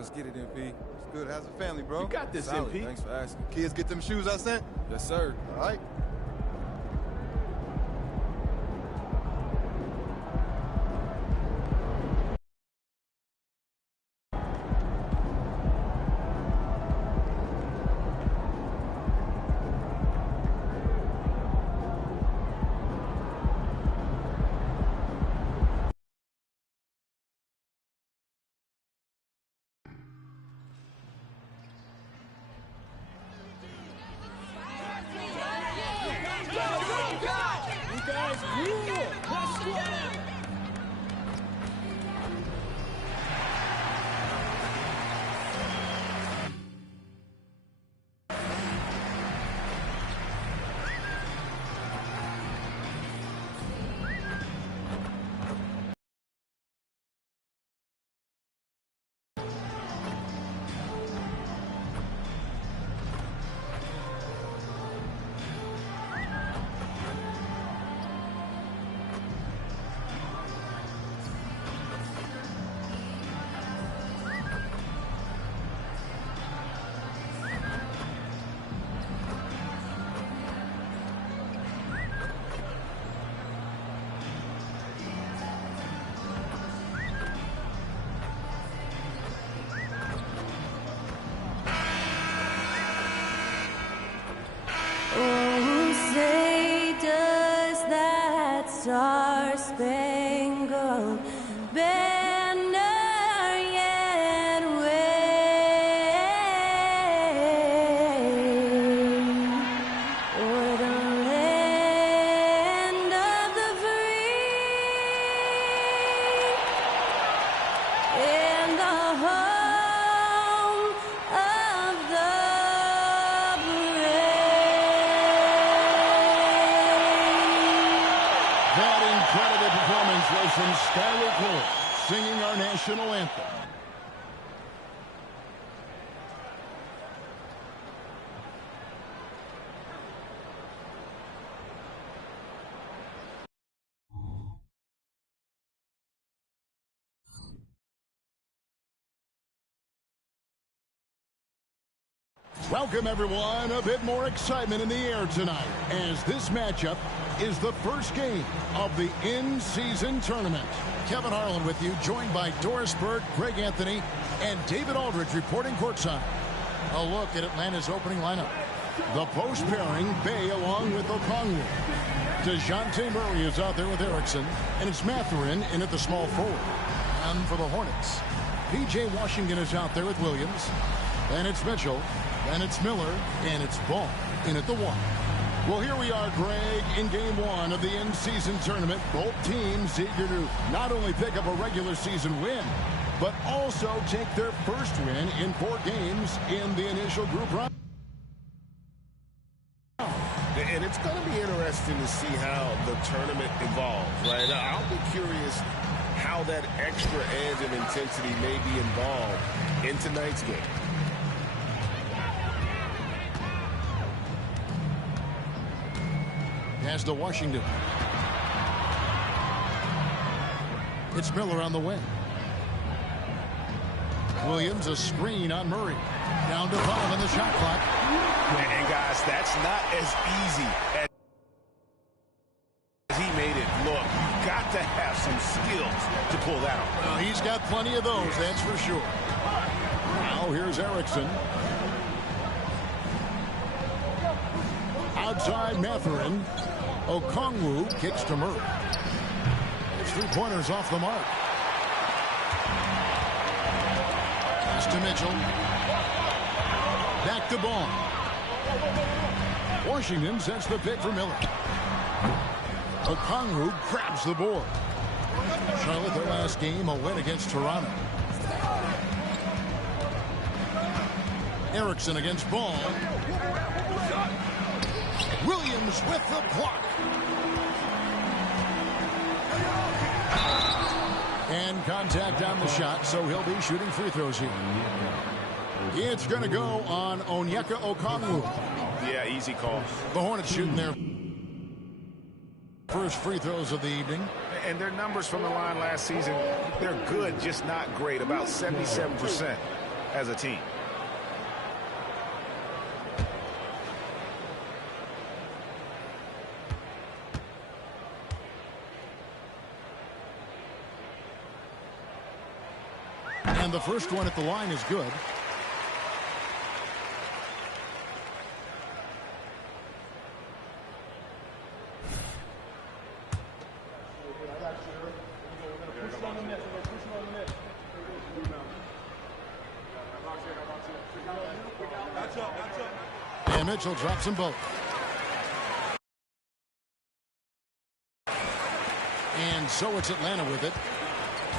Let's get it, MP. It's good. How's the family, bro? You got this, Solid. MP. Thanks for asking. Kids get them shoes I sent? Yes, sir. All right. Oh, say does that star-spangled banner yet wave o'er the land of the free and the home of the That incredible performance was from Skylar Cole, singing our national anthem. Welcome, everyone. A bit more excitement in the air tonight, as this matchup is the first game of the in-season tournament. Kevin Harlan with you, joined by Doris Bird, Greg Anthony, and David Aldridge reporting courtside. A look at Atlanta's opening lineup. The post pairing, Bay along with Okongwu. DeJounte Murray is out there with Erickson, and it's Mathurin in at the small forward. And for the Hornets, P.J. Washington is out there with Williams, and it's Mitchell, and it's Miller, and it's Ball in at the 1. Well, here we are, Greg, in game 1 of the in-season tournament. Both teams eager to not only pick up a regular season win, but also take their first win in 4 games in the initial group round. And it's going to be interesting to see how the tournament evolves, right? I'll be curious how that extra edge of intensity may be involved in tonight's game. Pass to Washington. It's Miller on the wing. Williams, a screen on Murray. Down to 5 on the shot clock. And guys, that's not as easy as he made it look. You've got to have some skills to pull that off. Well, he's got plenty of those, that's for sure. Now here's Erickson. Outside Mathurin. Okongwu kicks to Murray. It's 3-pointers off the mark. Pass to Mitchell. Back to Ball. Washington sets the pick for Miller. Okongwu grabs the board. Charlotte, their last game, a win against Toronto. Erickson against Ball. Williams with the block. And contact on the shot, so he'll be shooting free throws here. It's going to go on Onyeka Okongwu. Yeah, easy call. The Hornets shooting their first free throws of the evening. And their numbers from the line last season, they're good, just not great, about 77%. as a team. And the first one at the line is good. And Mitchell drops them both. And so it's Atlanta with it.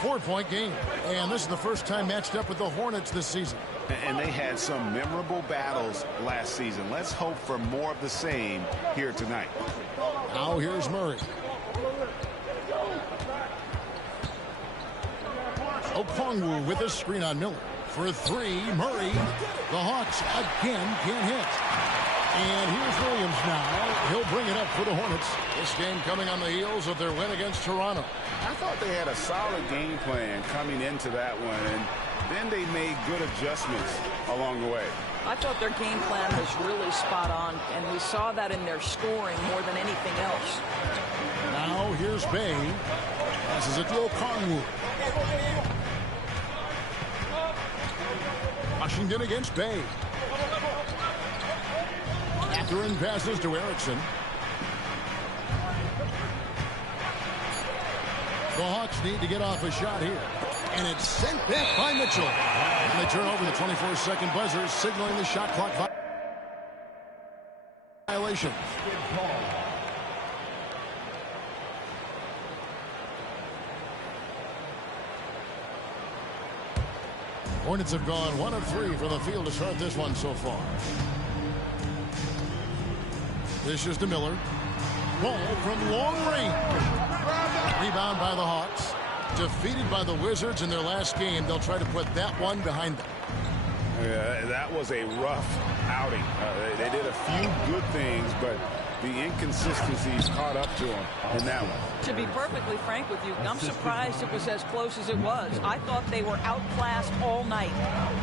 4-point game. And this is the first time matched up with the Hornets this season. And they had some memorable battles last season. Let's hope for more of the same here tonight. Now here's Murray. Okongwu with a screen on Miller. For three, Murray. The Hawks again can't hit. And here's Williams now. He'll bring it up for the Hornets. This game coming on the heels of their win against Toronto. I thought they had a solid game plan coming into that one, and then they made good adjustments along the way. I thought their game plan was really spot on, and we saw that in their scoring more than anything else. Now here's Bay. Passes it to Okongwu. Washington against Bay. Catherine passes to Erickson. The Hawks need to get off a shot here. And it's sent back by Mitchell. And they turn over the 24-second buzzer, signaling the shot clock violation. Hornets have gone 1 of 3 from the field to start this one so far. This is to Miller. Ball from long range. Rebound by the Hawks. Defeated by the Wizards in their last game. They'll try to put that one behind them. Yeah, that was a rough outing. They did a few good things, but the inconsistencies caught up to them in that one. To be perfectly frank with you, I'm surprised it was as close as it was. I thought they were outclassed all night.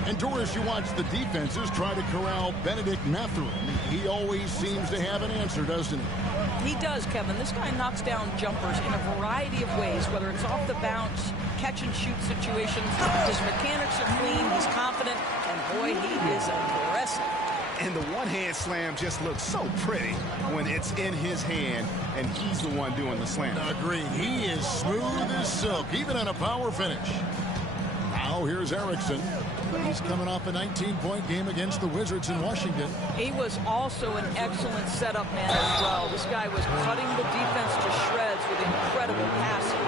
And Doris, you watch the defenses try to corral Benedict Mathurin. He always seems to have an answer, doesn't he? He does, Kevin. This guy knocks down jumpers in a variety of ways, whether it's off the bounce, catch and shoot situations. His mechanics are clean, he's confident, and boy, he is aggressive. And the one-hand slam just looks so pretty when it's in his hand and he's the one doing the slam. Agreed. He is smooth as silk, even on a power finish. Now here's Erickson. He's coming off a 19-point game against the Wizards in Washington. He was also an excellent setup man as well. This guy was cutting the defense to shreds with incredible passing.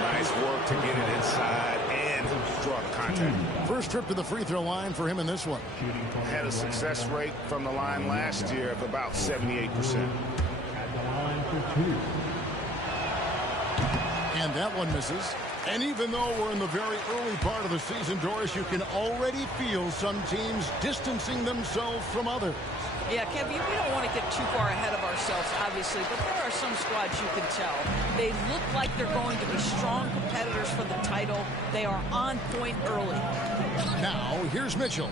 Nice work to get it inside and draw the contact. First trip to the free throw line for him in this one. Had a success rate from the line last year of about 78%. And that one misses. And even though we're in the very early part of the season, Doris, you can already feel some teams distancing themselves from others. Yeah, Kevin, we don't want to get too far ahead of ourselves, obviously, but there are some squads you can tell. They look like they're going to be strong competitors for the title. They are on point early. Now, here's Mitchell.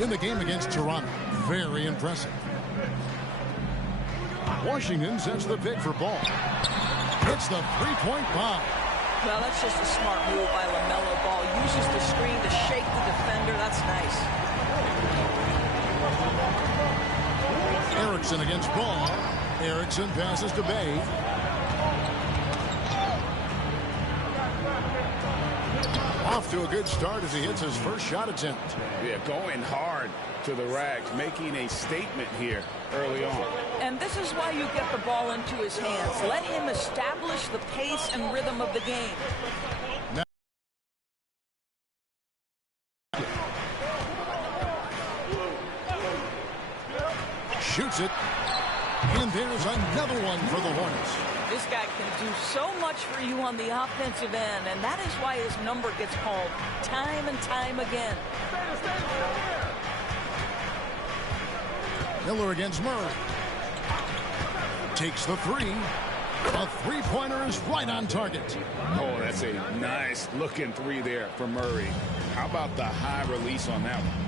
In the game against Toronto, very impressive. Washington sets the pick for ball. Hits the three-point bomb. Well, that's just a smart move by LaMelo Ball. Uses the screen to shake the defender. That's nice. Erickson against Ball. Erickson passes to Bay. Off to a good start as he hits his first shot attempt. Yeah, going hard to the rack, making a statement here early on. And this is why you get the ball into his hands. Let him establish the pace and rhythm of the game. Now, shoots it. And there's another one for the Hornets. This guy can do so much for you on the offensive end, and that is why his number gets called time and time again. Miller against Murray. Takes the three. A three-pointer is right on target. Oh, that's a nice looking three there for Murray. How about the high release on that one?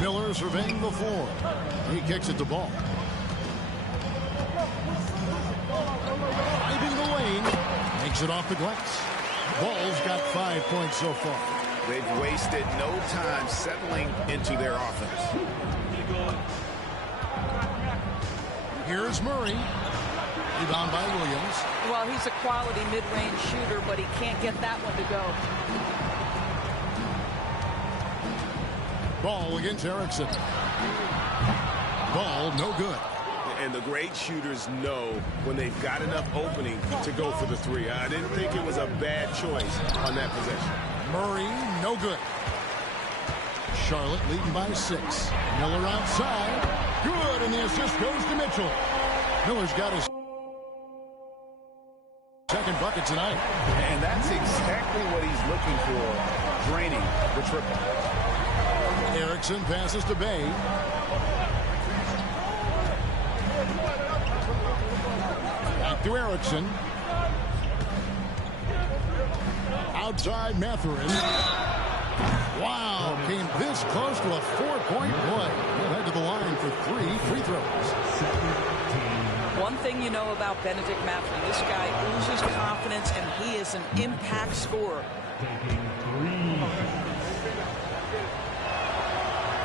Miller surveying the floor. He kicks it to Ball. Driving the lane. Makes it off the glass. Ball's got 5 points so far. They've wasted no time settling into their offense. Here's Murray. Rebound by Williams. Well, he's a quality mid-range shooter, but he can't get that one to go. Ball against Erickson. Ball no good. And the great shooters know when they've got enough opening to go for the three. I didn't think it was a bad choice on that possession. Murray no good. Charlotte leading by 6. Miller outside. Good, and the assist goes to Mitchell. Miller's got his second bucket tonight. And that's exactly what he's looking for, draining the triple. Erickson passes to Bay. Back to Erickson. Outside Mathurin. Wow, came this close to a 4-point play. He'll head to the line for 3 free throws. One thing you know about Benedict Mathurin, this guy oozes confidence, and he is an impact scorer.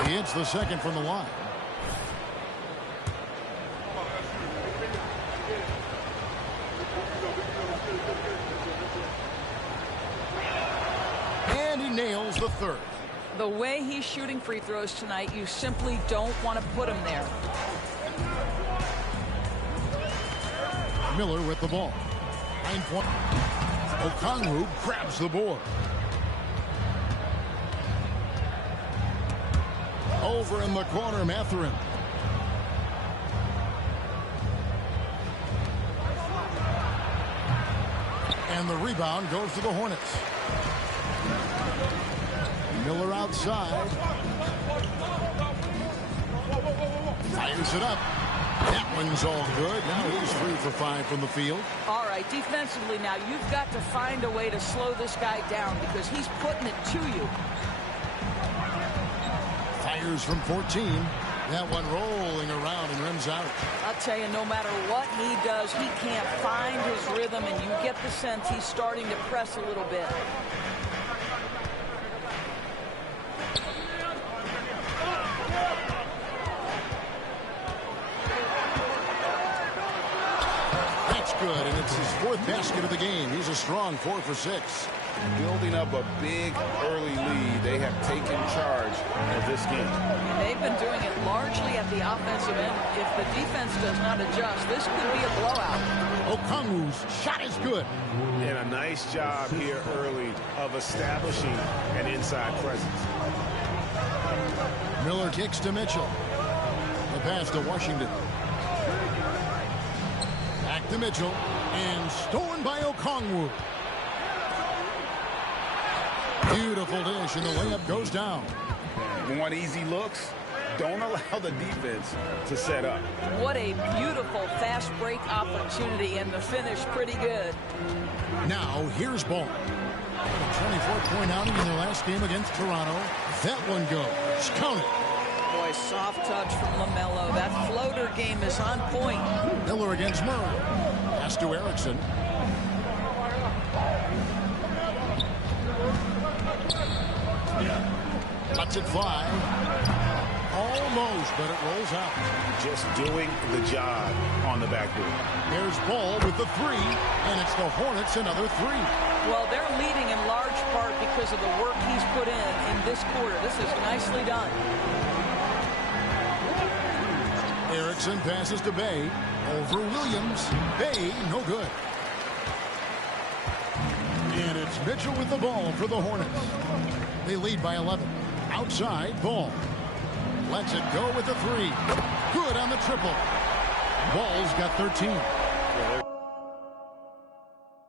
He hits the second from the line. And he nails the third. The way he's shooting free throws tonight, you simply don't want to put him there. Miller with the ball. 9 point. Okongwu grabs the board. Over in the corner, Mathurin. And the rebound goes to the Hornets. Miller outside. Fires it up. That one's all good. Now he's 3 for 5 from the field. All right, defensively now, you've got to find a way to slow this guy down because he's putting it to you. Fires from 14. That one rolling around and rims out. I'll tell you, no matter what he does, he can't find his rhythm, and you get the sense he's starting to press a little bit. That's good, and it's his 4th basket of the game. He's a strong 4 for 6. Building up a big early lead, they have taken charge of this game. They've been doing it largely at the offensive end. If the defense does not adjust, this could be a blowout. Okongwu's shot is good. And a nice job here early of establishing an inside presence. Miller kicks to Mitchell. The pass to Washington. Back to Mitchell. And stolen by Okongwu. Beautiful dish, and the layup goes down. You want easy looks? Don't allow the defense to set up. What a beautiful fast break opportunity, and the finish pretty good. Now, here's Ball. A 24-point outing in their last game against Toronto. That one goes. Count it. Boy, soft touch from LaMelo. That floater game is on point. Miller against Murray. Pass to Erickson. Lets it fly. Almost, but it rolls out. Just doing the job on the backboard. There's Ball with the 3, and it's the Hornets another 3. Well, they're leading in large part because of the work he's put in this quarter. This is nicely done. Erickson passes to Bay. Over Williams. Bay, no good. And it's Mitchell with the ball for the Hornets. They lead by 11. Outside, Ball. Lets it go with the 3. Good on the triple. Ball's got 13.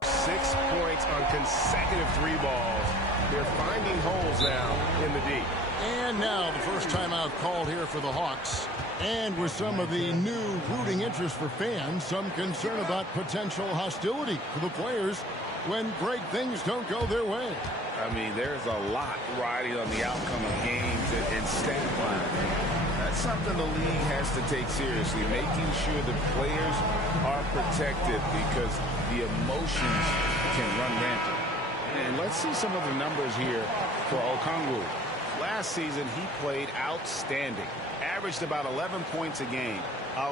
6 points on consecutive 3 balls. They're finding holes now in the D. And now the first timeout called here for the Hawks. And with some of the new rooting interest for fans, some concern about potential hostility for the players when great things don't go their way. I mean, there's a lot riding on the outcome of games and stat line. That's something the league has to take seriously, making sure the players are protected because the emotions can run rampant. And let's see some of the numbers here for Okongwu. Last season, he played outstanding. Averaged about 11 points a game,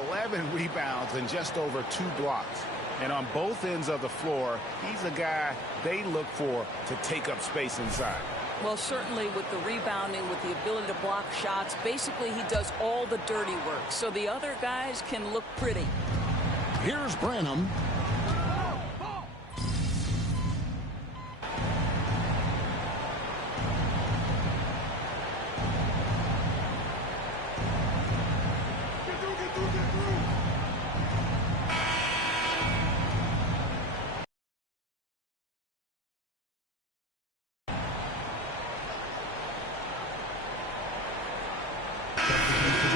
11 rebounds, and just over 2 blocks. And on both ends of the floor, he's a guy they look for to take up space inside. Well, certainly with the rebounding, with the ability to block shots, basically he does all the dirty work. So the other guys can look pretty. Here's Branham.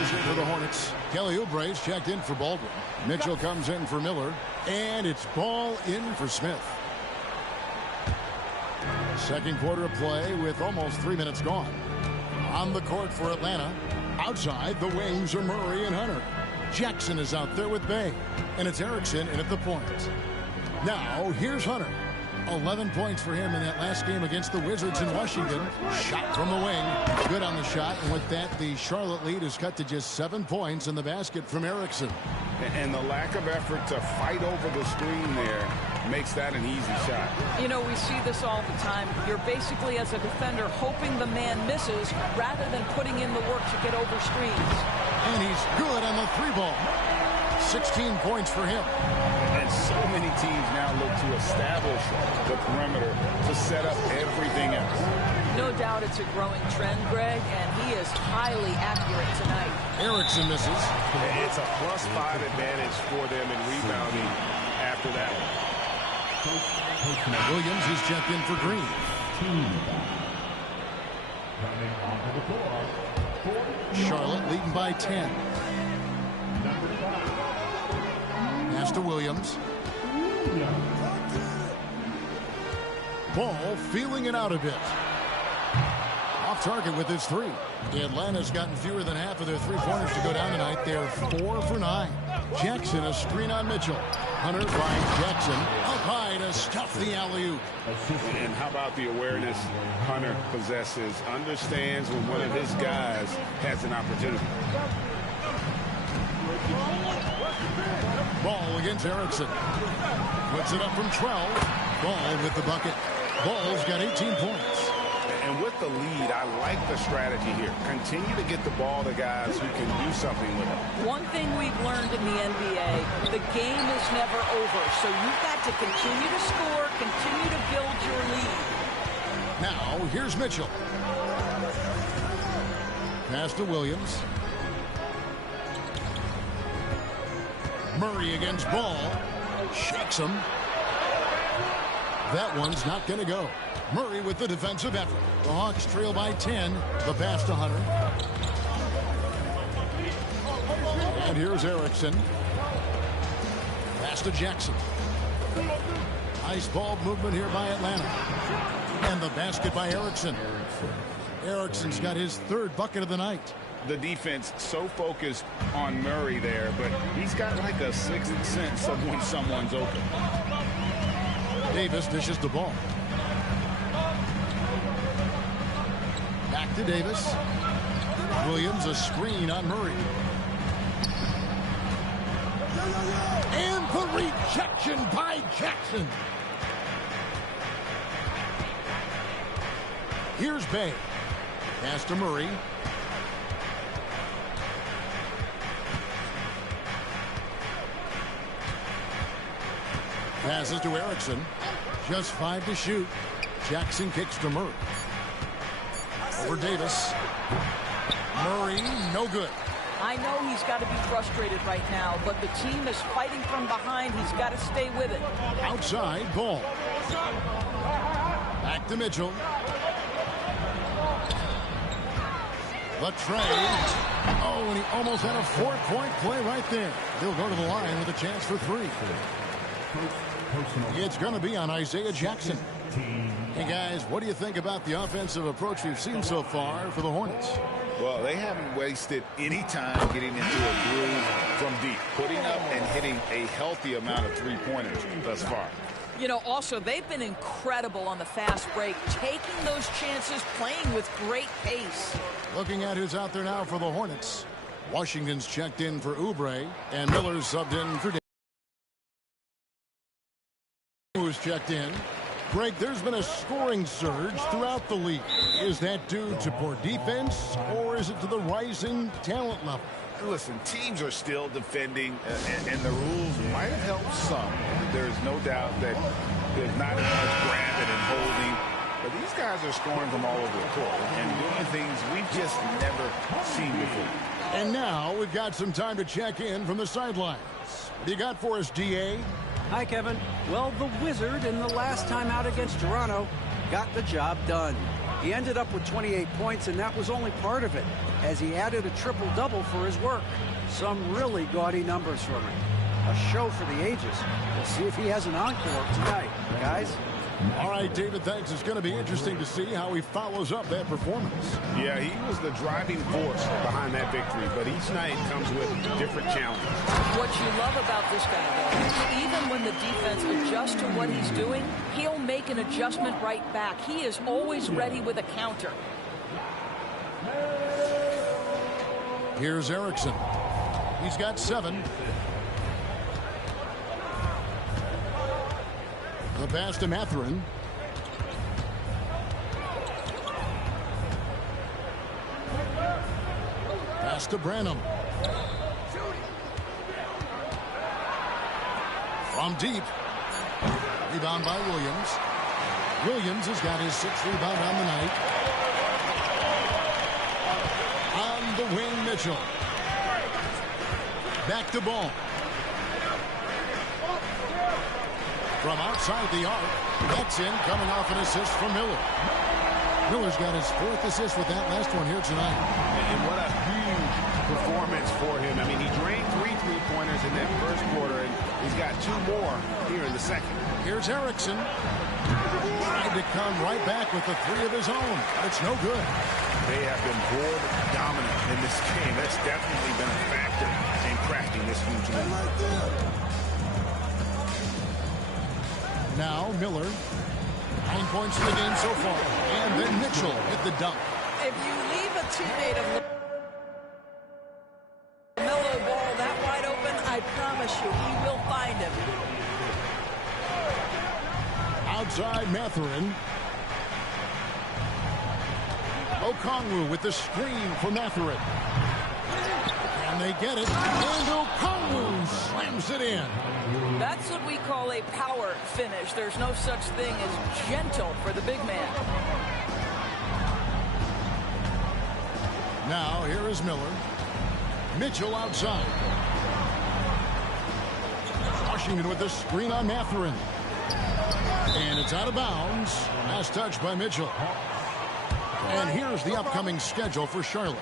For the Hornets, Kelly Oubre's checked in for Baldwin. Mitchell comes in for Miller, and it's ball in for Smith. Second quarter of play with almost 3 minutes gone. On the court for Atlanta, outside the wings are Murray and Hunter. Jackson is out there with Bay, and it's Erickson in at the point. Now here's Hunter. 11 points for him in that last game against the Wizards in Washington. Shot from the wing. Good on the shot. And with that, the Charlotte lead is cut to just 7 points in the basket from Erickson. And the lack of effort to fight over the screen there makes that an easy shot. You know, we see this all the time. You're basically, as a defender, hoping the man misses rather than putting in the work to get over screens. And he's good on the 3-ball. 16 points for him. And so many teams now look to establish the perimeter to set up everything else. No doubt it's a growing trend, Greg, and he is highly accurate tonight. Erickson misses. It's a +5 advantage for them in rebounding after that. Now Williams is checked in for Green. Charlotte leading by 10. Pass to Williams. Ball feeling it out a bit. Off target with his 3. Atlanta's gotten fewer than half of their 3-pointers to go down tonight. They're 4 for 9. Jackson a screen on Mitchell. Hunter finds Jackson up high to stuff the alley-oop. And how about the awareness Hunter possesses? Understands when one of his guys has an opportunity. Ball against Erickson. Puts it up from 12. Ball with the bucket. Ball's got 18 points. And with the lead, I like the strategy here. Continue to get the ball to guys who can do something with it. One thing we've learned in the NBA, the game is never over. So you've got to continue to score, continue to build your lead. Now, here's Mitchell. Pass to Williams. Murray against Ball. Shakes him. That one's not going to go. Murray with the defensive effort. The Hawks trail by 10. The pass to Hunter. And here's Erickson. Pass to Jackson. Nice ball movement here by Atlanta. And the basket by Erickson. Erickson's got his 3rd bucket of the night. The defense so focused on Murray there, but he's got like a 6th sense of when someone's open. Davis dishes the ball. Back to Davis. Williams a screen on Murray. And the rejection by Jackson. Here's Bay. Pass to Murray. Passes to Erickson. Just 5 to shoot. Jackson kicks to Murray. Over Davis. Murray, no good. I know he's got to be frustrated right now, but the team is fighting from behind. He's got to stay with it. Outside, Ball. Back to Mitchell. The trade. Oh, and he almost had a 4-point play right there. He'll go to the line with a chance for 3. It's going to be on Isaiah Jackson. Hey, guys, what do you think about the offensive approach we've seen so far for the Hornets? Well, they haven't wasted any time getting into a groove from deep, putting up and hitting a healthy amount of three-pointers thus far. You know, also, they've been incredible on the fast break, taking those chances, playing with great pace. Looking at who's out there now for the Hornets. Washington's checked in for Oubre, and Miller's subbed in for who's checked in. Greg, there's been a scoring surge throughout the league. Is that due to poor defense, or is it to the rising talent level? Listen, teams are still defending, and the rules might have helped some. There's no doubt that there's not as much grabbing and holding. But these guys are scoring from all over the court and doing things we've just never seen before. And now we've got some time to check in from the sidelines. What do you got for us, DA? Hi, Kevin. Well, the Wizard in the last time out against Toronto got the job done. He ended up with 28 points, and that was only part of it, as he added a triple-double for his work. Some really gaudy numbers from him. A show for the ages. We'll see if he has an encore tonight, guys. All right, David, thanks. It's going to be interesting to see how he follows up that performance. Yeah, he was the driving force behind that victory, but each night comes with different challenges. What you love about this guy, though, even when the defense adjusts to what he's doing, he'll make an adjustment right back. He is always ready with a counter. Here's Erickson. He's got 7. The pass to Mathurin. Pass to Branham. From deep. Rebound by Williams. Williams has got his 6th rebound on the night. On the wing, Mitchell. Back to ball. From outside the arc, that's in, coming off an assist from Miller. Miller's got his 4th assist with that last one here tonight. And what a huge performance for him. I mean, he drained 3 3-pointers in that first quarter, and he's got 2 more here in the second. Here's Erickson. Tried to come right back with the 3 of his own, but it's no good. They have been board dominant in this game. That's definitely been a factor in crafting this huge lead. Now Miller, 9 points in the game so far, and then Mitchell hit the dunk. If you leave a teammate of LaMelo Ball that wide open, I promise you, he will find him. Outside Mathurin. Okongwu with the screen for Mathurin. And they get it, and Okongwu slams it in. That's what we call a power finish. There's no such thing as gentle for the big man. Now here is Miller. Mitchell outside. Washington with the screen on Mathurin. And it's out of bounds. Last touch by Mitchell. And here's the upcoming schedule for Charlotte.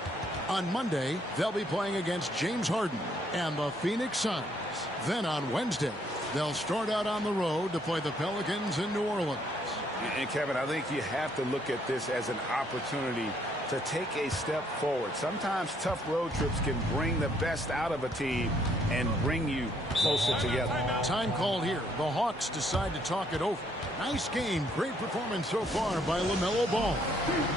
On Monday, they'll be playing against James Harden and the Phoenix Suns. Then on Wednesday, they'll start out on the road to play the Pelicans in New Orleans. And Kevin, I think you have to look at this as an opportunity to take a step forward. Sometimes tough road trips can bring the best out of a team and bring you closer together. Time called here. The Hawks decide to talk it over. Nice game. Great performance so far by LaMelo Ball.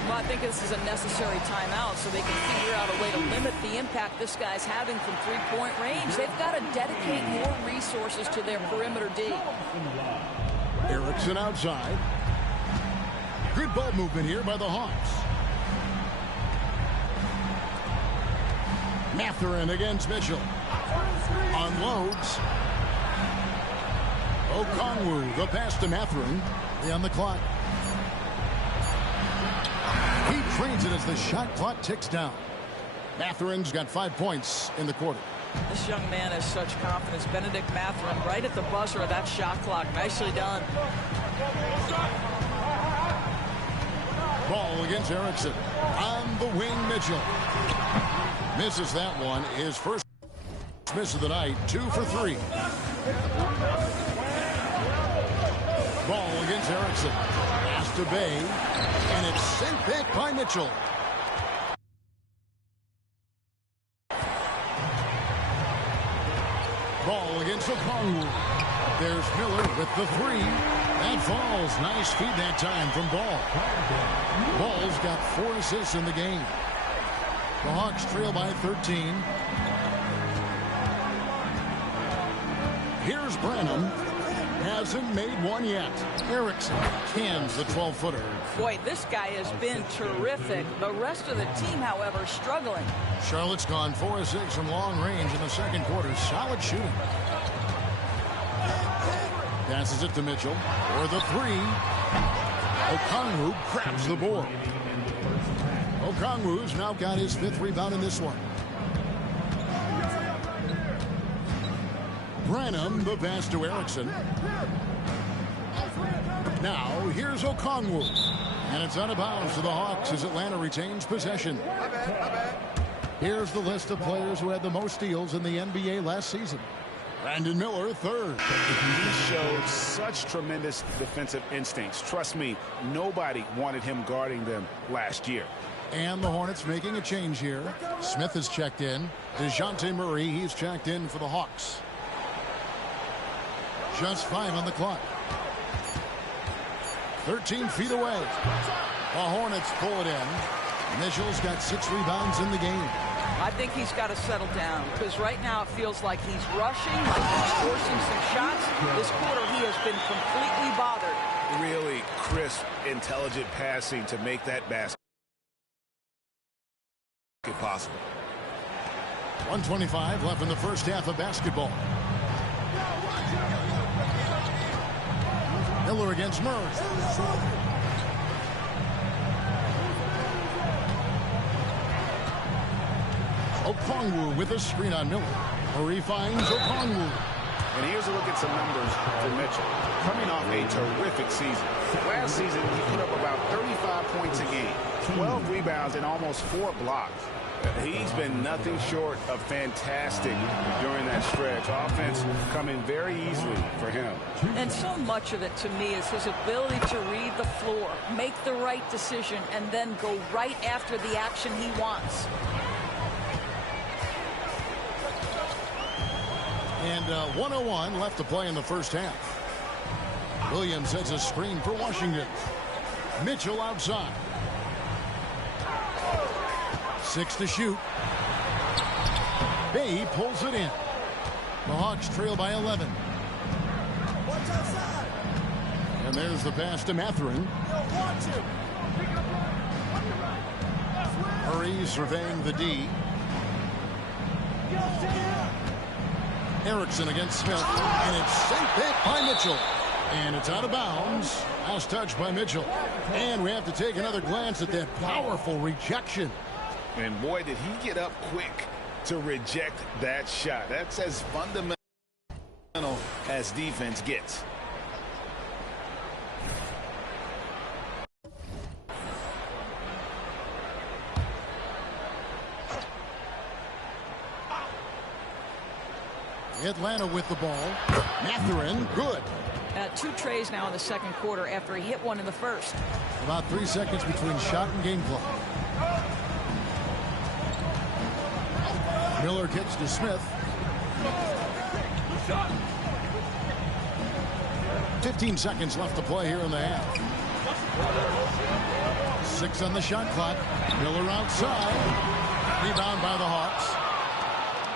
Well, I think this is a necessary timeout so they can figure out a way to limit the impact this guy's having from three-point range. They've got to dedicate more resources to their perimeter D. Erickson outside. Good ball movement here by the Hawks. Mathurin against Mitchell. Unloads. Okongwu, the pass to Mathurin. On the clock. He trains it as the shot clock ticks down. Mathurin's got 5 points in the quarter. This young man has such confidence. Benedict Mathurin right at the buzzer of that shot clock. Nicely done. Ball against Erickson. On the wing, Mitchell. Misses that one. His first miss of the night. 2 for 3. Ball against Erickson. Pass to Bay. And it's sent back by Mitchell. Ball against Okongwu. There's Miller with the 3. That falls. Nice feed that time from Ball. Ball's got 4 assists in the game. The Hawks trail by 13. Here's Branham. Hasn't made one yet. Erickson cans the 12-footer. Boy, this guy has been terrific. The rest of the team, however, struggling. Charlotte's gone 4 of 6 from long range in the second quarter. Solid shooting. Passes it to Mitchell for the 3. Okongwu grabs the board. Okongwu's now got his 5th rebound in this one. Branham, the pass to Erickson. Now, here's Okongwu. And it's out of bounds to the Hawks as Atlanta retains possession. Here's the list of players who had the most steals in the NBA last season. Brandon Miller, 3rd. He showed such tremendous defensive instincts. Trust me, nobody wanted him guarding them last year. And the Hornets making a change here. Smith is checked in. DeJounte Murray, he's checked in for the Hawks. Just 5 on the clock. 13 feet away. The Hornets pull it in. Mitchell's got 6 rebounds in the game. I think he's got to settle down because right now it feels like he's rushing, like he's forcing some shots. This quarter he has been completely bothered. Really crisp, intelligent passing to make that basket possible. 1:25 left in the first half of basketball. Miller against Murray. Okongwu with a screen on Miller. Murray finds Okongwu. And here's a look at some numbers for Mitchell. Coming off a terrific season. Last season, he put up about 35 points a game, 12 rebounds, and almost 4 blocks. He's been nothing short of fantastic during that stretch. Offense coming very easily for him. And so much of it to me is his ability to read the floor, make the right decision, and then go right after the action he wants. And 1:01 left to play in the first half. Williams sets a screen for Washington. Mitchell outside. 6 to shoot. Bay pulls it in. The Hawks trail by 11. And there's the pass to Mathurin. Murray surveying the D. Erickson against Smith, and it's sent back by Mitchell. And it's out of bounds. Last touch by Mitchell. And we have to take another glance at that powerful rejection. And boy, did he get up quick to reject that shot. That's as fundamental as defense gets. Atlanta with the ball. Mathurin, good. 2 trays now in the second quarter after he hit one in the first. About 3 seconds between shot and game clock. Miller kicks to Smith. 15 seconds left to play here in the half. 6 on the shot clock. Miller outside. Rebound by the Hawks.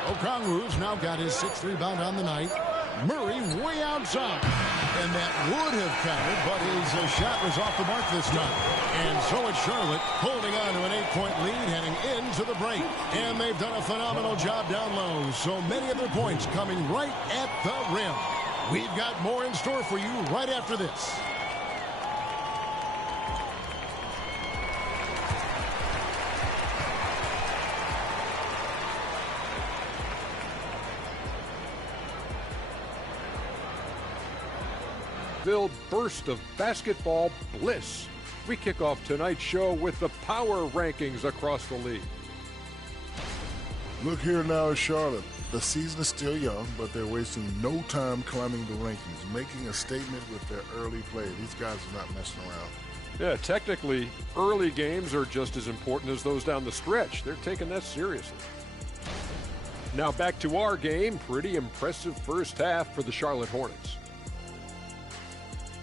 Okongwu's now got his 6th rebound on the night. Murray way outside. And that would have counted, but his shot was off the mark this time. And so it's Charlotte holding on to an 8-point lead heading into the break. And they've done a phenomenal job down low. So many of their points coming right at the rim. We've got more in store for you right after this. Filled burst of basketball bliss. We kick off tonight's show with the power rankings across the league. Look here now at Charlotte. The season is still young, but they're wasting no time climbing the rankings, making a statement with their early play. These guys are not messing around. Yeah, technically, early games are just as important as those down the stretch. They're taking that seriously. Now back to our game. Pretty impressive first half for the Charlotte Hornets.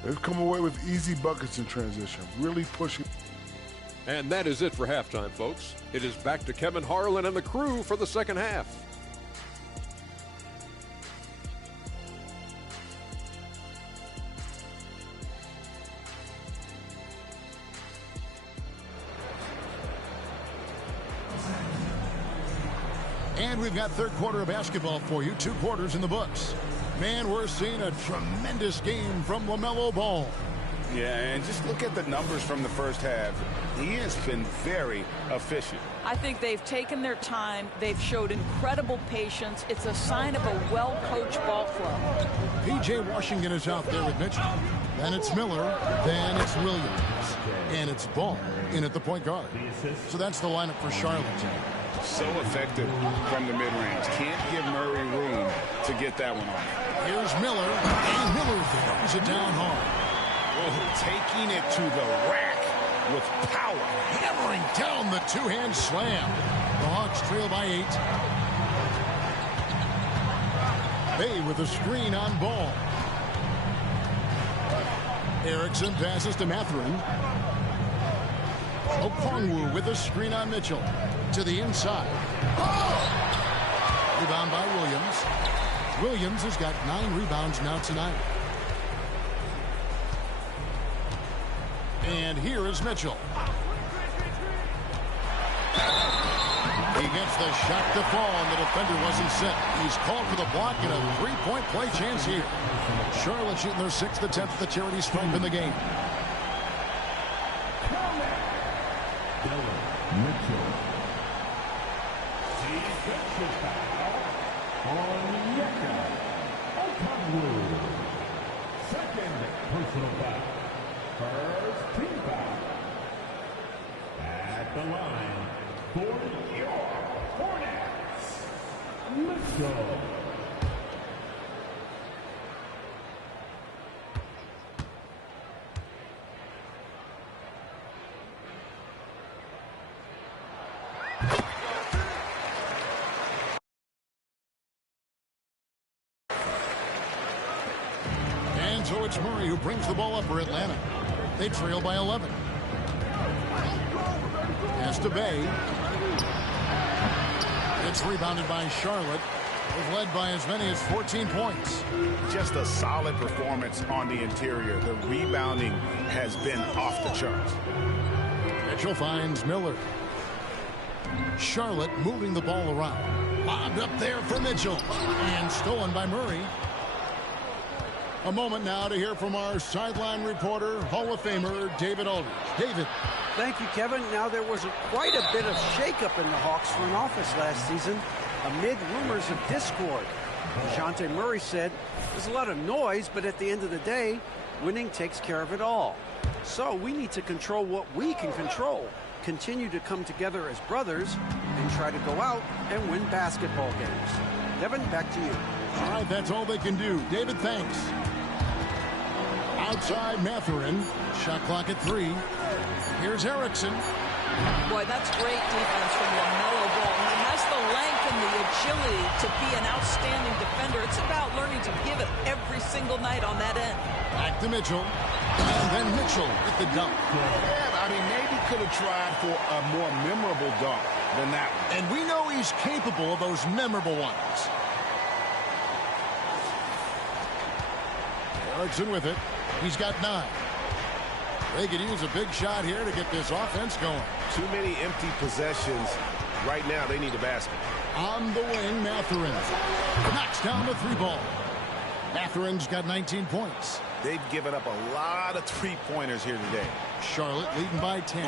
They've come away with easy buckets in transition, really pushing. And that is it for halftime, folks. It is back to Kevin Harlan and the crew for the second half. And we've got third quarter of basketball for you. 2 quarters in the books. Man, we're seeing a tremendous game from LaMelo Ball. Yeah, and just look at the numbers from the first half. He has been very efficient. I think they've taken their time. They've showed incredible patience. It's a sign of a well-coached ball club. P.J. Washington is out there with Mitchell. Then it's Miller. Then it's Williams. And it's Ball in at the point guard. So that's the lineup for Charlotte. So effective from the mid-range. Can't give Murray room to get that one off. Here's Miller, and Miller throws it down hard. Oh, taking it to the rack with power. Hammering down the two-hand slam. The Hawks trail by 8. Bay with a screen on Ball. Erickson passes to Mathurin. Okongwu with a screen on Mitchell. To the inside. Rebound by Williams. Williams has got 9 rebounds now tonight. And here is Mitchell. He gets the shot to fall, and the defender wasn't set. He's called for the block and a 3-point play chance here. Charlotte shooting their 6th attempt at the charity stripe in the game. Mitchell. Defensive foul on Yeka. Okongwu. Second personal foul. First team foul. At the line for your Hornets, Mitchell. So it's Murray who brings the ball up for Atlanta. They trail by 11. Pass to Bay. It's rebounded by Charlotte. They've led by as many as 14 points. Just a solid performance on the interior. The rebounding has been off the charts. Mitchell finds Miller. Charlotte moving the ball around. Lobbed up there for Mitchell. And stolen by Murray. A moment now to hear from our sideline reporter, Hall of Famer David Aldridge. David. Thank you, Kevin. Now, there was quite a bit of shakeup in the Hawks front office last season amid rumors of discord. DeJounte Murray said, there's a lot of noise, but at the end of the day, winning takes care of it all. So we need to control what we can control, continue to come together as brothers, and try to go out and win basketball games. Devin, back to you. All right, that's all they can do. David, thanks. Outside Mathurin. Shot clock at 3. Here's Erickson. Boy, that's great defense from LaMelo Ball. He has the length and the agility to be an outstanding defender. It's about learning to give it every single night on that end. Back to Mitchell. And then Mitchell with the dunk. Yeah, I mean, maybe could have tried for a more memorable dunk than that one. And we know he's capable of those memorable ones. Erickson with it. He's got 9. They could use a big shot here to get this offense going. Too many empty possessions. Right now, they need a basket. On the wing, Mathurin knocks down the 3-ball. Mathurin's got 19 points. They've given up a lot of 3-pointers here today. Charlotte leading by 10.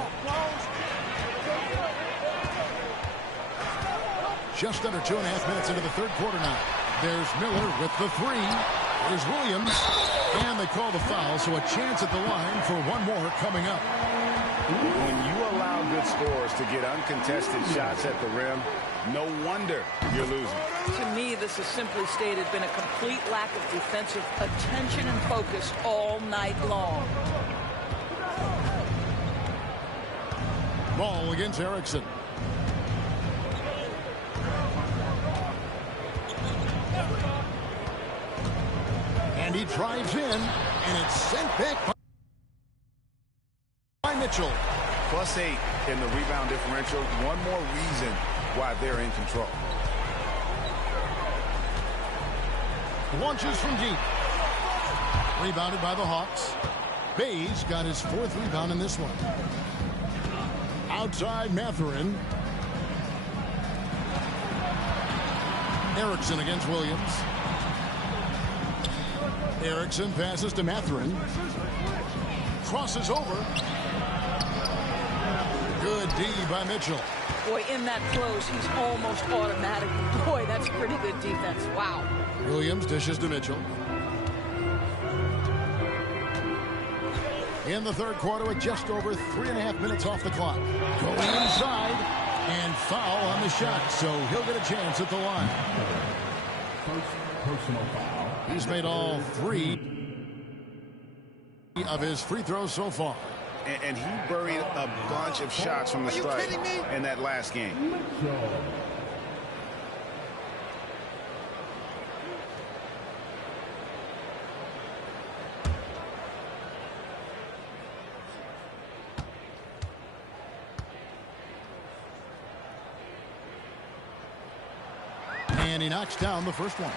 Just under 2.5 minutes into the third quarter now. There's Miller with the 3. There's Williams. And they call the foul, so a chance at the line for one more coming up. When you allow good scorers to get uncontested shots at the rim, no wonder you're losing. To me, this has simply stated been a complete lack of defensive attention and focus all night long. Ball against Erickson. And he drives in, and it's sent back by Mitchell. +8 in the rebound differential. One more reason why they're in control. Launches from deep. Rebounded by the Hawks. Bays got his 4th rebound in this one. Outside Mathurin. Erickson against Williams. Erickson passes to Mathurin. Crosses over. Good D by Mitchell. Boy, in that close, he's almost automatic. Boy, that's pretty good defense. Wow. Williams dishes to Mitchell. In the third quarter with just over 3.5 minutes off the clock. Going inside and foul on the shot, so he'll get a chance at the line. First personal foul. He's made all 3 of his free throws so far. And he buried a bunch of shots from the stripe in that last game. Mitchell. And he knocks down the first one.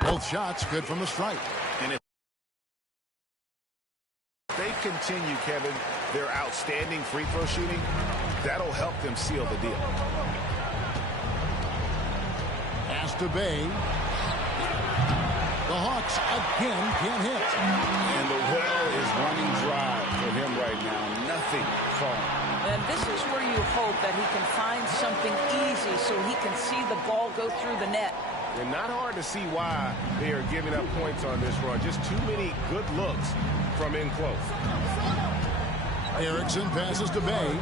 Both shots good from the stripe. And if they continue, Kevin, their outstanding free throw shooting, that'll help them seal the deal. Pass to Bay. The Hawks again can't hit. And the well is running dry for him right now. Nothing falling. And this is where you hope that he can find something easy so he can see the ball go through the net. And not hard to see why they are giving up points on this run. Just too many good looks from in close. Erickson passes to Bay.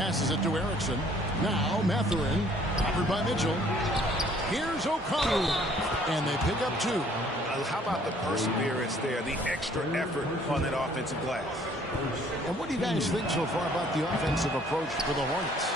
Passes it to Erickson. Now Mathurin, covered by Mitchell. Here's O'Connell, and they pick up 2. How about the perseverance there, the extra effort on that offensive glass? And what do you guys think so far about the offensive approach for the Hornets?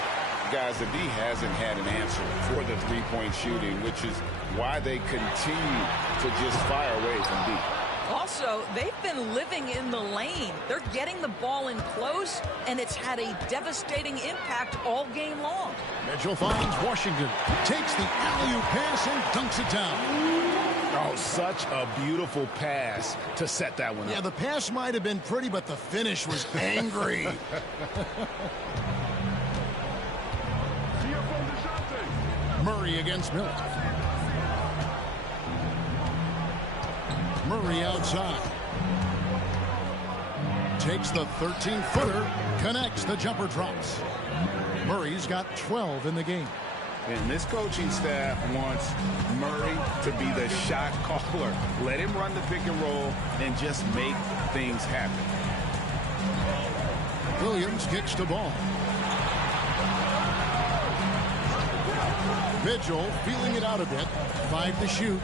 Guys, the D hasn't had an answer for the three-point shooting, which is why they continue to just fire away from deep. Also, they've been living in the lane. They're getting the ball in close, and it's had a devastating impact all game long. Mitchell finds Washington, takes the alley-oop pass and dunks it down. Oh, such a beautiful pass to set that one up. Yeah, the pass might have been pretty, but the finish was angry. Murray against Miller. Murray outside. Takes the 13-footer, connects, the jumper drops. Murray's got 12 in the game. And this coaching staff wants Murray to be the shot caller. Let him run the pick and roll and just make things happen. Williams kicks the ball. Mitchell feeling it out a bit. 5 to shoot.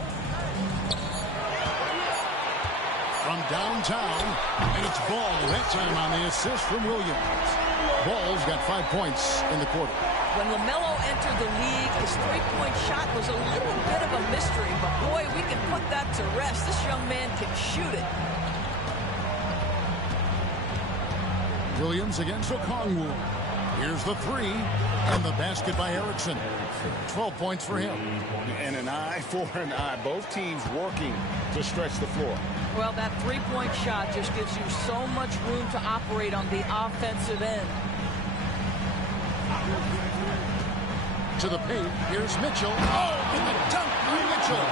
From downtown, and it's Ball that time on the assist from Williams. Ball's got 5 points in the quarter. When LaMelo entered the league, his three-point shot was a little bit of a mystery, but boy, we can put that to rest. This young man can shoot it. Williams against Okongwu. Here's the 3, and the basket by Erickson. 12 points for him. And an eye for an eye. Both teams working to stretch the floor. Well, that three-point shot just gives you so much room to operate on the offensive end. To the paint, here's Mitchell. Oh, and the dunk by Mitchell.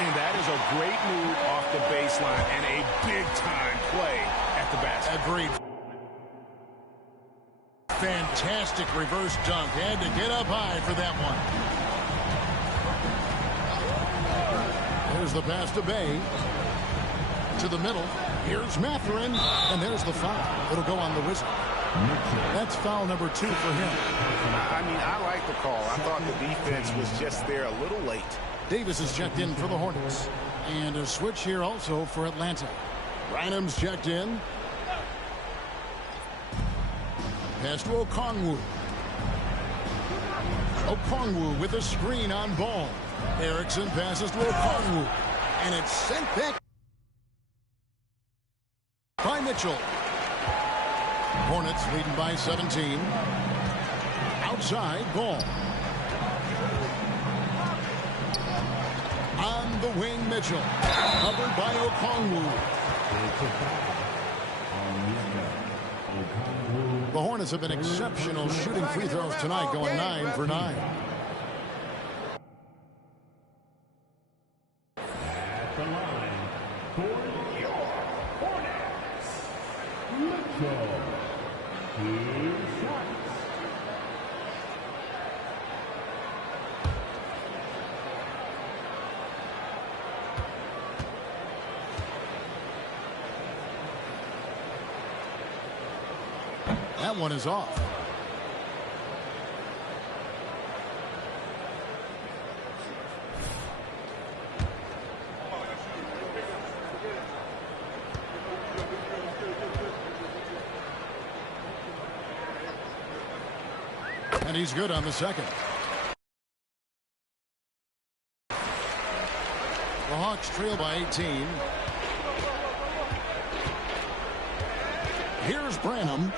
And that is a great move off the baseline and a big-time play at the basket. Agreed. Fantastic reverse dunk. Had to get up high for that one. There's the pass to Bay. To the middle. Here's Mathurin. And there's the foul. It'll go on the Wizard. That's foul number 2 for him. I mean, I like the call. I thought the defense was just there a little late. Davis is checked in for the Hornets. And a switch here also for Atlanta. Rynham's checked in. Pass to Okongwu. Okongwu with a screen on Ball. Erickson passes to Okongwu. And it's sent back by Mitchell. Hornets leading by 17. Outside, Ball. On the wing, Mitchell. Covered by Okongwu. The Hornets have been exceptional shooting free throws tonight, going 9 for 9. At the line for your Hornets, Mitchell. His shots. That one is off. And he's good on the second. The Hawks trail by 18. Here's Branham.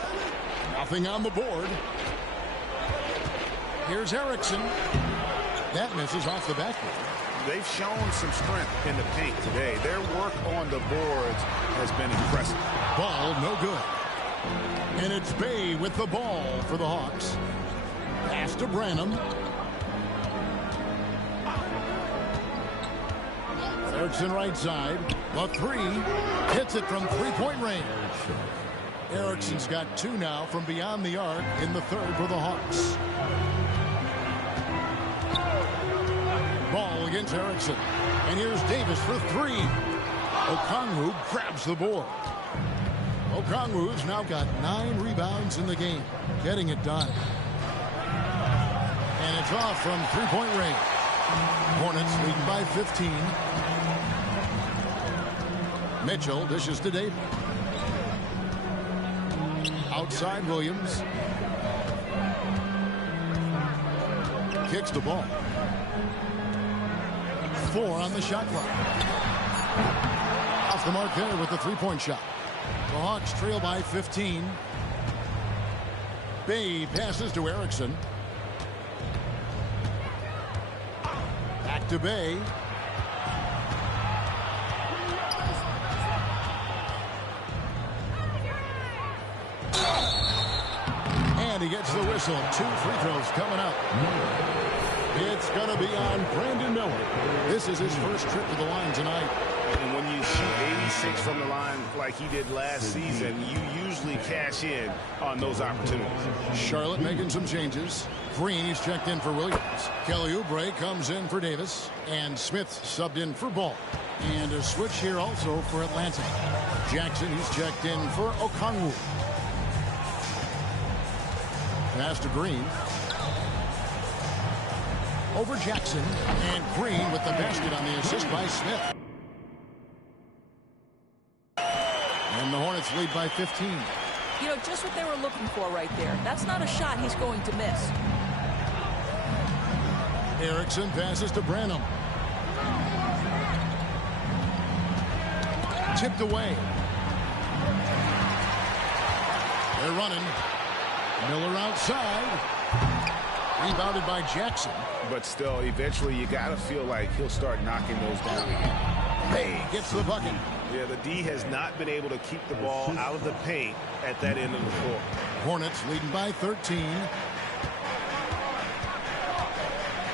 Nothing on the board. Here's Erickson. That misses off the backboard. They've shown some strength in the paint today. Their work on the boards has been impressive. Ball no good. And it's Bay with the ball for the Hawks. Pass to Branham. Erickson right side. The 3. Hits it from three-point range. Erickson's got 2 now from beyond the arc in the third for the Hawks. Ball against Erickson. And here's Davis for 3. Okongwu grabs the board. Okongwu's now got 9 rebounds in the game. Getting it done. And it's off from three-point range. Hornets leading by 15. Mitchell dishes to Davis. Outside Williams. Kicks the ball. 4 on the shot clock. Off the mark there with the three-point shot. The Hawks trail by 15. Bay passes to Erickson. Back to Bay. And he gets the whistle. 2 free throws coming up. It's going to be on Brandon Miller. This is his first trip to the line tonight. And when you shoot 86 from the line like he did last season, you usually cash in on those opportunities. Charlotte making some changes. Green, he's checked in for Williams. Kelly Oubre comes in for Davis. And Smith subbed in for Ball. And a switch here also for Atlanta. Jackson, he's checked in for Okongwu. Pass to Green. Over Jackson. And Green with the basket on the assist by Smith. And the Hornets lead by 15. You know, just what they were looking for right there. That's not a shot he's going to miss. Erickson passes to Branham. Tipped away. They're running. Miller outside. Rebounded by Jackson. But still, eventually, you got to feel like he'll start knocking those down again. Hey, gets the bucket. Yeah, the D has not been able to keep the ball out of the paint at that end of the court. Hornets leading by 13.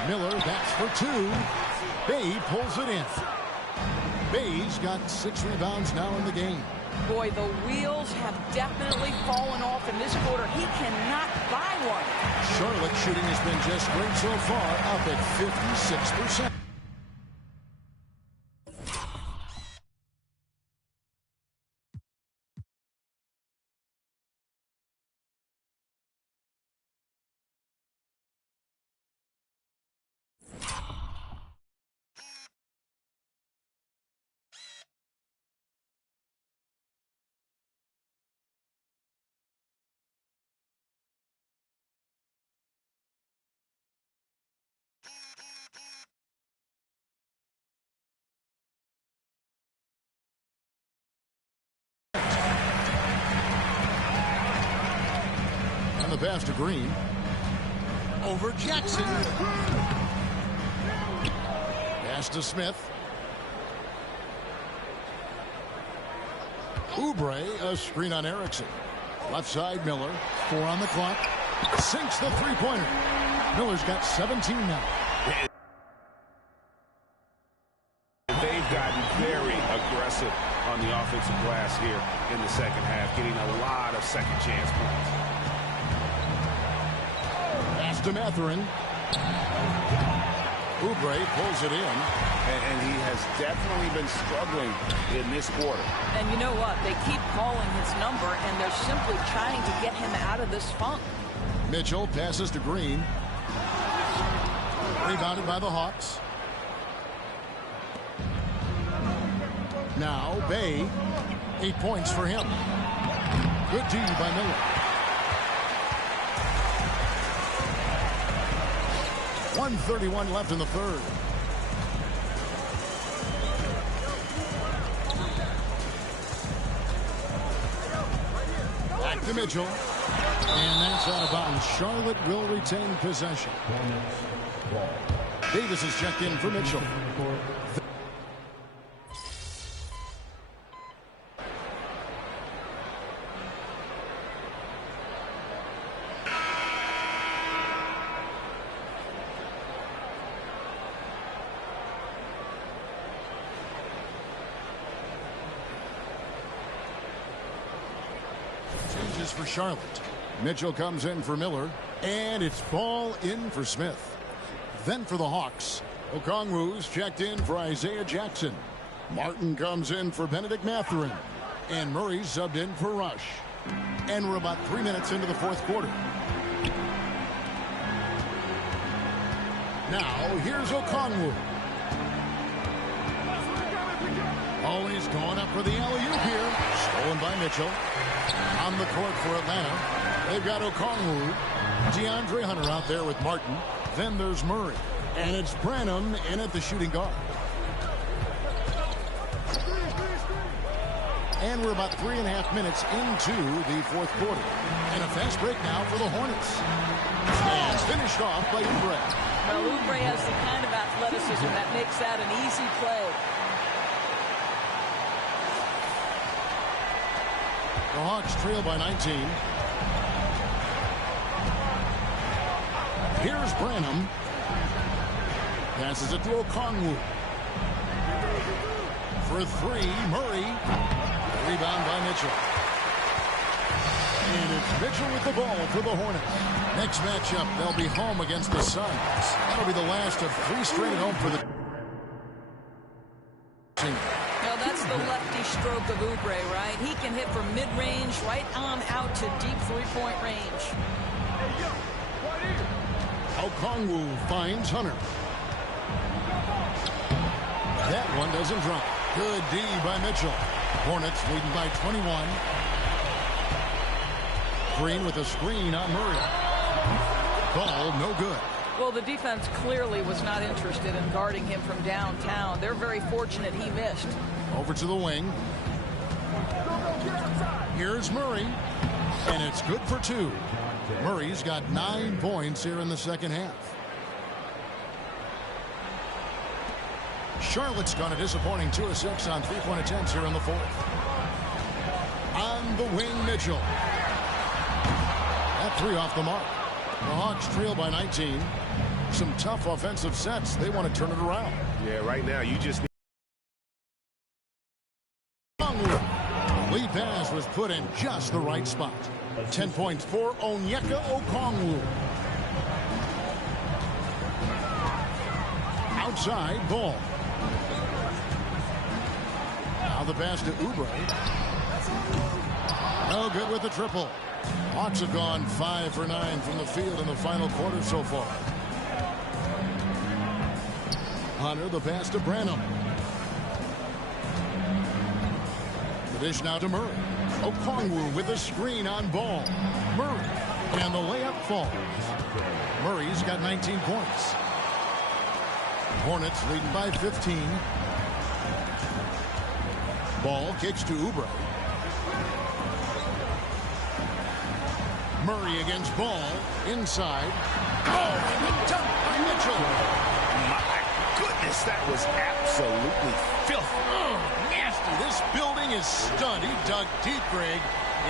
Miller, that's for two. Bay pulls it in. Bay's got 6 rebounds now in the game. Boy, the wheels have definitely fallen off in this quarter. He cannot buy one. Charlotte shooting has been just great so far, up at 56%. And the pass to Green. Over Jackson. Pass to Smith. Oubre, a screen on Erickson. Left side, Miller. 4 on the clock. Sinks the three-pointer. Miller's got 17 now. They've gotten very aggressive on the offensive glass here in the second half, getting a lot of second chance points. Pass to Mathurin. Oubre pulls it in. And he has definitely been struggling in this quarter. And you know what? They keep calling his number, and they're simply trying to get him out of this funk. Mitchell passes to Green. Rebounded by the Hawks. Now Bay. 8 points for him. Good D by Miller. 1:31 left in the third. Back to Mitchell. And that's out of bounds. Charlotte will retain possession. Davis is checked in for Mitchell. Changes for Charlotte. Mitchell comes in for Miller, and it's ball in for Smith. Then for the Hawks, Okongwu's checked in for Isaiah Jackson. Martin comes in for Benedict Mathurin, and Murray's subbed in for Rush. And we're about 3 minutes into the fourth quarter. Now here's Okongwu. Always going up for the alley-oop here. Stolen by Mitchell. On the court for Atlanta. They've got Okongwu. DeAndre Hunter out there with Martin. Then there's Murray. And it's Branham in at the shooting guard. And we're about 3.5 minutes into the fourth quarter. And a fast break now for the Hornets. And finished off by Oubre. Well, Oubre has the kind of athleticism that makes that an easy play. The Hawks trail by 19. Here's Branham. Passes it to Okongwu. For three, Murray. Rebound by Mitchell. And it's Mitchell with the ball for the Hornets. Next matchup, they'll be home against the Suns. That'll be the last of 3 straight at home for the team. Now that's the lefty stroke of Oubre, right? He can hit from mid-range right on out to deep three-point range. Okongwu finds Hunter. That one doesn't drop. Good D by Mitchell. Hornets leading by 21. Green with a screen on Murray. Ball no good. Well, the defense clearly was not interested in guarding him from downtown. They're very fortunate he missed. Over to the wing. Here's Murray. And it's good for 2. Murray's got 9 points here in the second half. Charlotte's gone a disappointing 2 of 6 on 3-point attempts here in the fourth. On the wing, Mitchell. That 3 off the mark. The Hawks trail by 19. Some tough offensive sets. They want to turn it around. Yeah, right now you just need. Lead pass was put in just the right spot. 10 points for Onyeka Okongwu. Outside ball. Now the pass to Oubre. No good with the triple. Hawks have gone 5 for 9 from the field in the final quarter so far. Hunter, the pass to Branham. The dish now to Murray. Okongwu with a screen on ball. Murray. And the layup falls. Murray's got 19 points. Hornets leading by 15. Ball kicks to Oubre. Murray against Ball. Inside. Oh, and the dunk by Mitchell. My goodness, that was absolutely filthy. Oh, nasty. This building is stunned. He dug deep, Greg,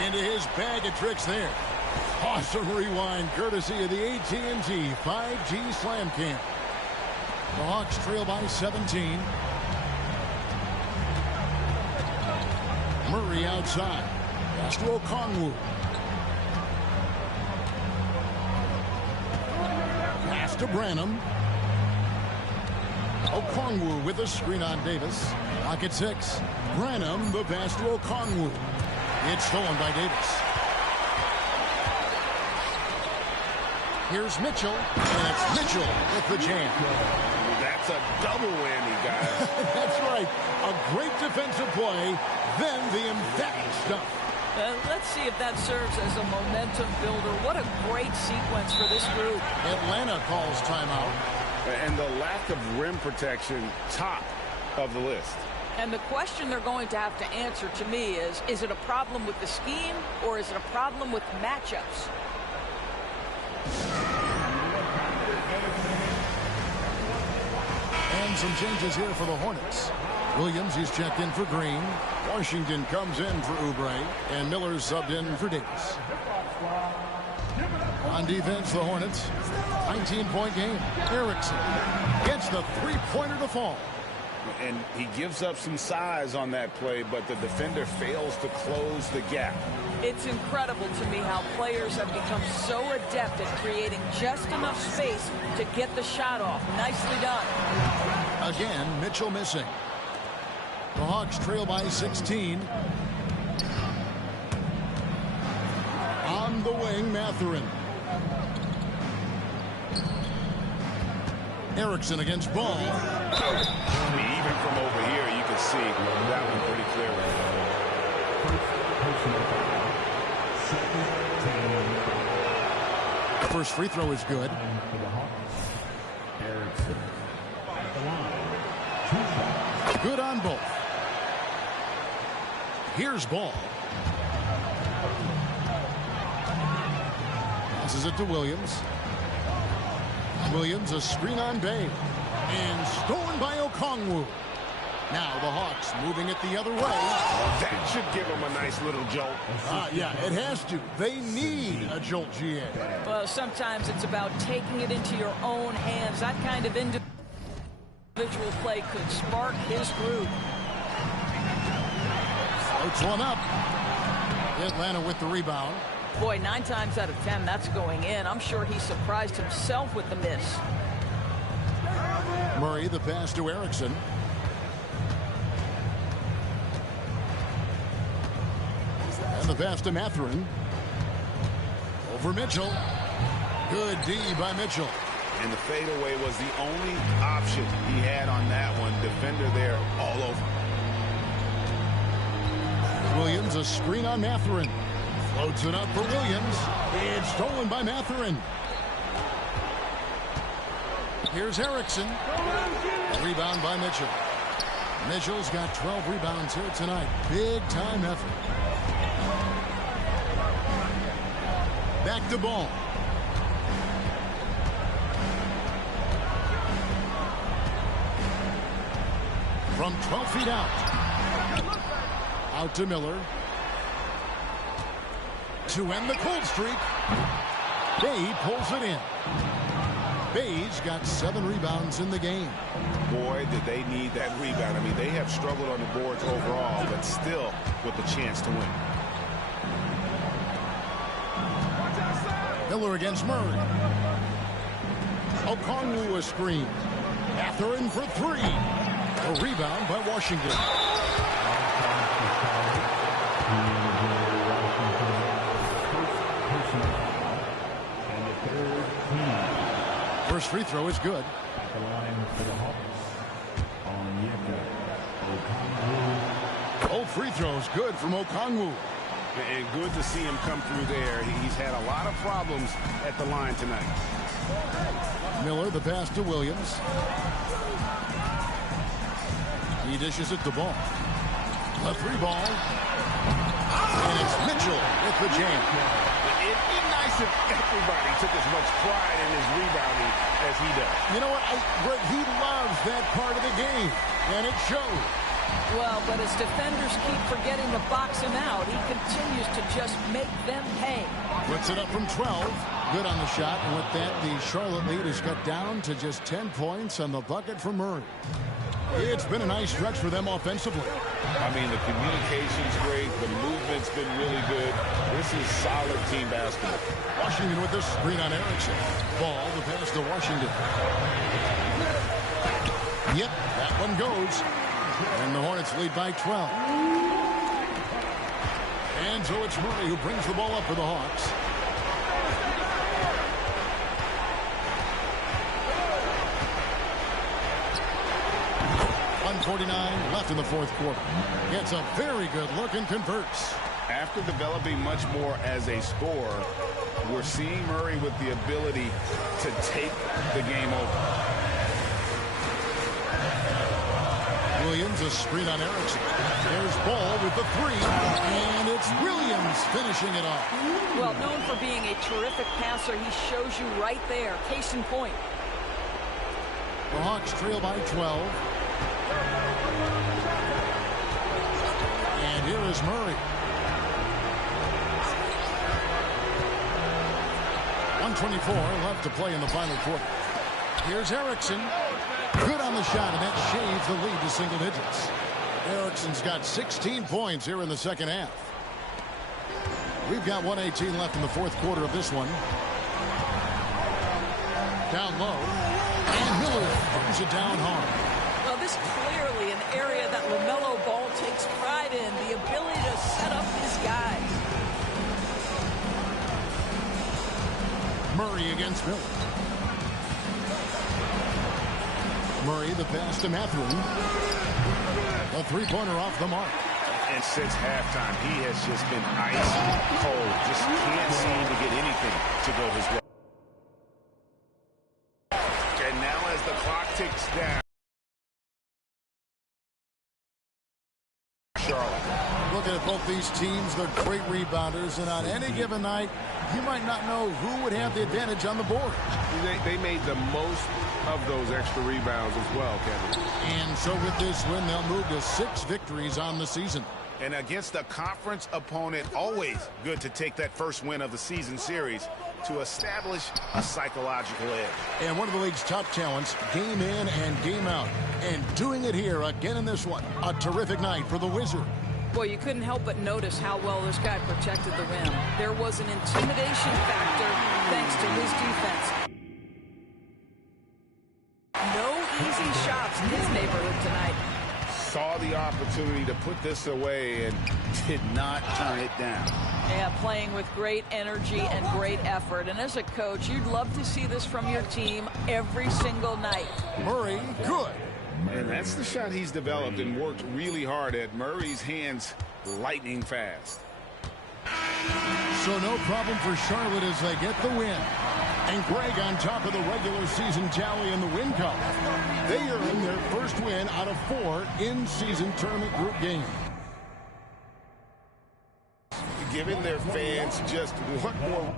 into his bag of tricks there. Awesome rewind courtesy of the AT&T 5G Slam Cam. The Hawks trail by 17. Murray outside. Pass to Okongwu. Pass to Branham. Okongwu with a screen on Davis. Clock at 6. Branham, the pass to Okongwu. It's stolen by Davis. Here's Mitchell, and it's Mitchell with the jam. That's a double whammy, guys. That's right. A great defensive play, then the emphatic stuff. Let's see if that serves as a momentum builder. What a great sequence for this group. Atlanta calls timeout. And the lack of rim protection, top of the list. And the question they're going to have to answer to me is it a problem with the scheme or is it a problem with matchups? And some changes here for the Hornets. Williams, he's checked in for Green. Washington comes in for Oubre. And Miller's subbed in for Davis. On defense, the Hornets. 19-point game. Erickson gets the three-pointer to fall. And he gives up some size on that play, but the defender fails to close the gap. It's incredible to me how players have become so adept at creating just enough space to get the shot off. Nicely done. Again, Mitchell missing. The Hawks trail by 16. On the wing, Mathurin. Erickson against Ball. Even from over here, you can see that one pretty clearly. The first free throw is good. Good on both. Here's Ball. Passes it to Williams. Williams, a screen on Bay. And stolen by Okongwu. Now the Hawks moving it the other way. That should give them a nice little jolt. Yeah, it has to. They need a jolt, GA. Well, sometimes it's about taking it into your own hands. That kind of individual play could spark his group. Floats one up. Atlanta with the rebound. Boy, 9 times out of 10, that's going in. I'm sure he surprised himself with the miss. Murray, the pass to Erickson. And the pass to Mathurin. Over Mitchell. Good D by Mitchell. And the fadeaway was the only option he had on that one. Defender there all over. Williams, a screen on Mathurin. Floats it up for Williams. It's stolen by Mathurin. Here's Erickson. Rebound by Mitchell. Mitchell's got 12 rebounds here tonight. Big time effort. Back to Ball. From 12 feet out. Out to Miller. To end the cold streak. Bay pulls it in. Bay's got 7 rebounds in the game. Boy, did they need that rebound. I mean, they have struggled on the boards overall, but still with a chance to win. Miller against Murray. Okongwu a screen. Mathurin for 3. A rebound by Washington. First free throw is good. At the line for the Hawks, Both free throws good from Okongwu. And good to see him come through there. He's had a lot of problems at the line tonight. Miller, the pass to Williams. He dishes it to Ball. A 3 ball. And it's Mitchell with the jam. It'd be nice if everybody took as much pride in his rebounding as he does. You know what? He loves that part of the game, and it shows. Well, but as defenders keep forgetting to box him out, he continues to just make them pay. Puts it up from 12. Good on the shot, and with that, the Charlotte lead is cut down to just 10 points on the bucket for Murray. It's been a nice stretch for them offensively. I mean, the communication's great. The movement's been really good. This is solid team basketball. Washington with the screen on Erickson. Ball, the pass to Washington. Yep, that one goes. And the Hornets lead by 12. And so it's Murray who brings the ball up for the Hawks. .149 left in the fourth quarter. Gets a very good look and converts. After developing much more as a scorer, we're seeing Murray with the ability to take the game over. Williams, a screen on Erickson. There's Ball with the 3, and it's Williams finishing it off. Well, known for being a terrific passer, he shows you right there. Case in point. The Hawks trail by 12. And here is Murray. 1:24 left to play in the final quarter. Here's Erickson. Good on the shot, and that shaves the lead to single digits. Erickson's got 16 points here in the second half. We've got 1:18 left in the fourth quarter of this one. Down low. And Miller throws it down hard. Well, this is clearly an area that LaMelo Ball takes pride in, the ability to set up his guys. Murray against Miller. Murray, the pass to Mathurin. A 3-pointer off the mark. And since halftime, he has just been ice cold. Just can't seem to get anything to go his way. And now as the clock ticks down, Charlotte. Looking at both these teams, they're great rebounders, and on any given night, you might not know who would have the advantage on the board. They made the most of those extra rebounds as well, Kevin. And so with this win, they'll move to 6 victories on the season. And against a conference opponent, always good to take that first win of the season series to establish a psychological edge. And one of the league's top talents, game in and game out. And doing it here again in this one. A terrific night for the Wizard. Boy, you couldn't help but notice how well this guy protected the rim. There was an intimidation factor thanks to his defense. No easy shots in his neighborhood tonight. Saw the opportunity to put this away and did not turn it down. Yeah, playing with great energy and great effort. And as a coach, you'd love to see this from your team every single night. Murray, good. And that's the shot he's developed and worked really hard at. Murray's hands lightning fast. So no problem for Charlotte as they get the win. And Greg on top of the regular season tally in the win column. They earn their first win out of 4 in-season tournament group games. Giving their fans just one more